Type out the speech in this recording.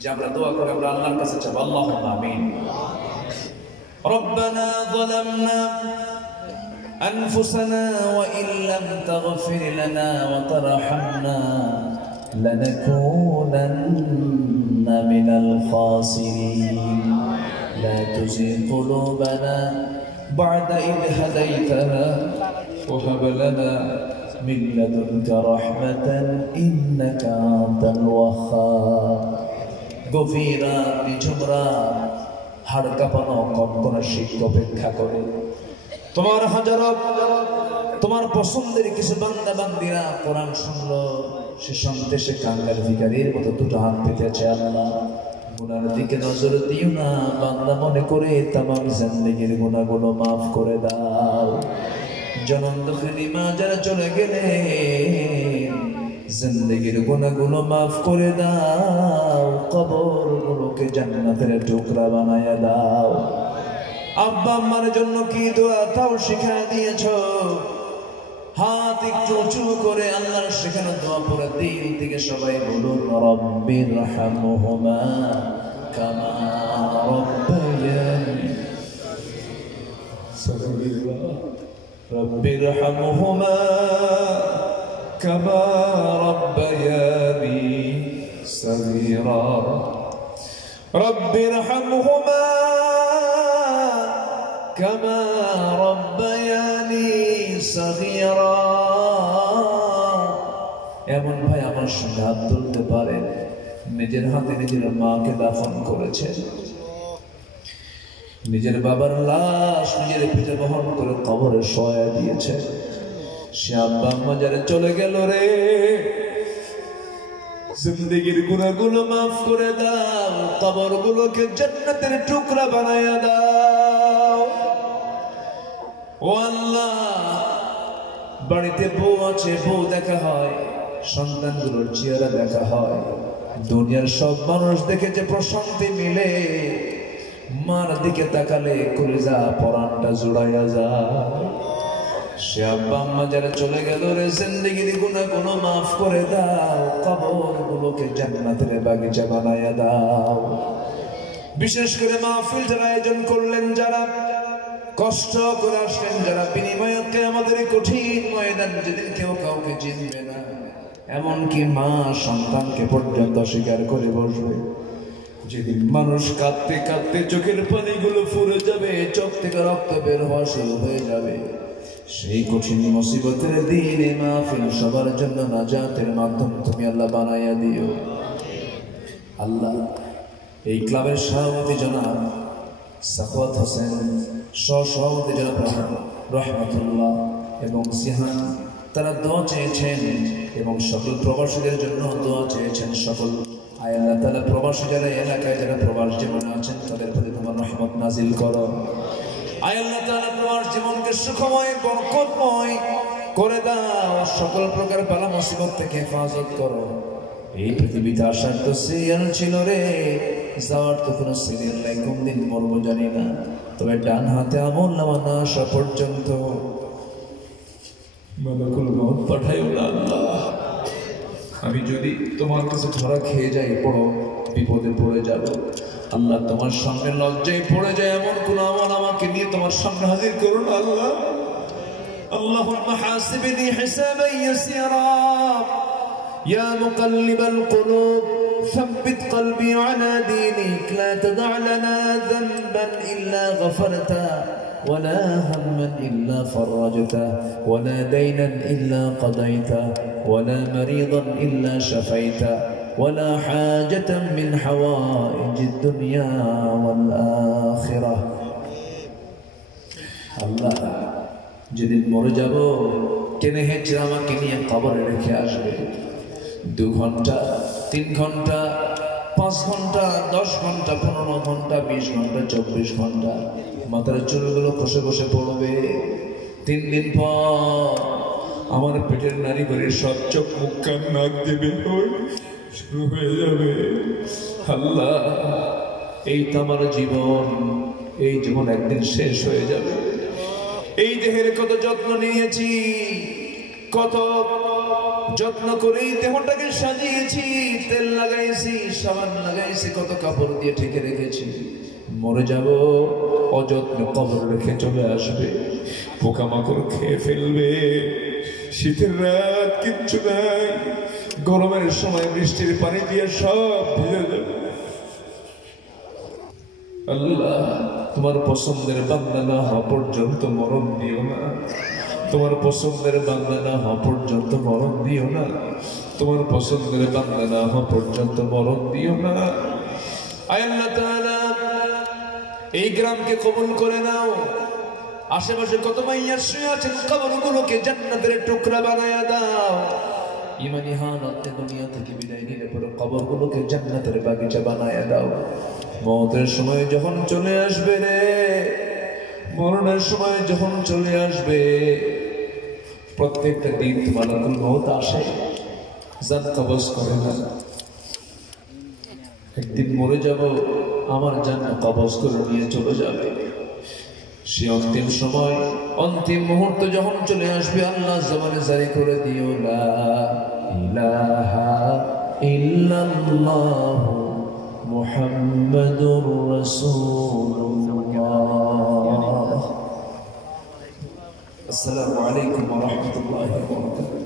যে আমরা দোয়া করে আমরা আল্লাহর কাছে চাইব, আল্লাহুম্মা আমিন। রব্বানা যালামনা أنفسنا وإن لم تغفر لنا وترحمنا لنكونن من الخاسرين لا تزغ قلوبنا بعد إذ هديتنا وهب لنا من لدنك رحمة إنك أنت الوهاب গভীরা নিঝুমরা হাড় কাঁপানো কনকনে শীত অপেক্ষা করে তোমার হাজারো তোমার পছন্দের কিছু বান্দা বান্দিরা কোরআন শুনলো, সে শুনতে সে কাঙ্গাল ভিখারির মতো দুটো হাত পেতেছে। আল্লাহ গুনার দিকে নজর দিও না, বান্দা মনে করে তামাম জিন্দেগির গুনাহগুলো মাফ করে দাও। জনম দুঃখিনী মা যারা চলে গেলে জিন্দেগির গুনাহগুলো মাফ করে দাও, কবরগুলোকে জান্নাতের টুকরা বানায়া দাও। আব্বা আম্মার জন্য কি দোয়া তাও শিখা দিয়েছো, হাত একটু উঁচু করে আল্লাহর শেখানো দোয়া পড়ে দিল থেকে সবাই বলুন রব্বির হামহুমা কামা রব্বায়ানি সগীরা রব্বির হামহুমা কামা রব্বায়ানি সগীরা রব্বির হামহুমা كما ربياني صغيرا। এমন ভাই আমার সঙ্গে হাত তুলতে পারে নিজের হাতে নিজের মাকে দাফন করেছে, নিজের বাবার লাশ নিজের পিঠে বহন করে কবরে শোয়া দিয়েছে। সে আব্বা আম্মা যারা চলে গেল রে, জিন্দেগির গুনাহগুলো মাফ করে দাও, কবরগুলোকে জান্নাতের টুকরা বানায়া দাও। ও আল্লাহ, বাড়িতে বউ আছে, বউ দেখা হয়, সন্তানগুলোর চেহারা দেখা হয়, দুনিয়ার সব মানুষ দেখে যে প্রশান্তি মিলে, মার দিকে তাকালে কলিজা পরানটা জুড়াইয়া যায়। সে আব্বা আম্মা যারা চলে গেল রে, জিন্দেগির গুনাহগুলো মাফ করে দাও, কবরগুলোকে জান্নাতের বাগিচা বানায়া দাও। বিশেষ করে মাহফিল যারা আয়োজন করলেন, যারা কষ্ট করে আসলেন, যারা বিনিময়ে আমাদের কঠিন ময়দান যেদিন কেউ কাউকে চিনবে না, এমনকি মা সন্তানকে পর্যন্ত স্বীকার করে বসবে, যেদিন মানুষ কাঁদতে কাঁদতে চোখের পানিগুলো ফুরে যাবে, চোখ থেকে রক্ত বের হওয়া শুরু হয়ে যাবে, সেই কঠিন মুসিবতের দিনে মাহফিল সবার জন্য নাজাতের মাধ্যম তুমি আল্লাহ বানাইয়া দিও। আল্লাহ, এই ক্লাবের সভাপতি জনাব সাখাওয়াত হোসেন, সভাপতি জনাব রহমতুল্লাহ এবং সিহান, তারা দোয়া চেয়েছেন এবং সকল প্রবাসীদের জন্য দোয়া চেয়েছেন। সকল আয় আল্লাহ তাআলা প্রবাসী যারা এলাকায় যারা প্রবাস জীবনে আছেন তাদের প্রতি তোমার রহমত নাজিল করো। আয় আল্লাহ তাআলা প্রবাস জীবনকে সুখময় বরকতময় করে দাও, সকল প্রকার বালা মুসিবত থেকে হেফাজত করো। এই পৃথিবীতে আসার তো সিরিয়াল ছিল রে, যাওয়ার তো কোনো সিরিয়াল নাই, কোন দিন মরবো জানি না, তবে ডান হাতে আমল নামা না আসা পর্যন্ত মালাকুল মউত পাঠাইও না আল্লাহ। আমি যদি তোমার কাছে ধরা খেয়ে যাই, বড় বিপদে পড়ে যাব আল্লাহ, তোমার সামনে লজ্জায় পড়ে যায় এমন কোন আমল আমাকে নিয়ে তোমার সামনে হাজির করো না আল্লাহ। আল্লাহুম্মা হাসিবনি হিসাবান ইয়াসীরা ইয়া মুকাল্লিবাল কুলুব ثبت قلبي على دينك لا تدع لنا ذنبا إلا غفرته ولا هما إلا فرجته ولا دينا إلا قضيته ولا مريضا إلا شفيته ولا حاجة من حوائج الدنيا والآخرة। الله যেদিন মরে যাব, টেনে হেঁচে আমাকে নিয়ে কবরে রেখে আসবে। 2 ঘন্টা 3 ঘন্টা 5 ঘন্টা 10 ঘন্টা 15 ঘন্টা 20 ঘন্টা 24 ঘন্টা মাথার চুলগুলো খসে খসে পড়বে। 3 দিন পর আমার পেটের নারী ঘরের সব চোখ মুখ কান নাক দেবে শুরু হয়ে যাবে। আল্লাহ, এই তো আমার জীবন, এই জীবন একদিন শেষ হয়ে যাবে। এই দেহের কত যত্ন নিয়েছি, কত যত্ন করেই দেহটাকে সাজিয়েছি, তেল লাগাইছি, সাবান লাগাইছি, কত কাপড় দিয়ে ঢেকে রেখেছি। মরে যাব, অযত্নে কবর রেখে চলে আসবে, পোকামাকড় খেয়ে ফেলবে। শীতের রাত কিচ্ছু নাই, গরমের সময় বৃষ্টির পানি দিয়ে সব ভিজে যাবে। আল্লাহ, তোমার পছন্দের বান্দা না হওয়া পর্যন্ত মরণ দিও না। তোমার পছন্দের বান্দা না হওয়া পর্যন্ত মরণ দিও না। তোমার পছন্দের বান্দা না হওয়া পর্যন্ত মরণ দিও না। আয় আল্লাহ তাআলা, এই গ্রামকে কবুল করে নাও। আশেপাশে কত মাইয়া শুয়ে আছেন, কবরগুলোকে জান্নাতের টুকরা বানায়া দাও। ইমানি হালাতে দুনিয়া থেকে বিদায় নিলে পরে কবরগুলোকে জান্নাতের বাগিচা বানায়া দাও। মওতের সময় যখন চলে আসবে রে, মরণের সময় যখন চলে আসবে, প্রত্যেকটা দিন মালাকুল মওত আসে, জান কবজ করে না। একদিন মরে যাব, আমার জান কবজ করে নিয়ে চলে যাবে। সে অন্তিম সময়, অন্তিম মুহূর্ত যখন চলে আসবে, আল্লাহ জবানে জারি করে দিও, লা ইলাহা ইল্লাল্লাহ মুহাম্মাদুর রাসূলুল্লাহ। আসসালামু আলাইকুম ওয়া রাহমাতুল্লাহি ওয়া বারাকাতুহু।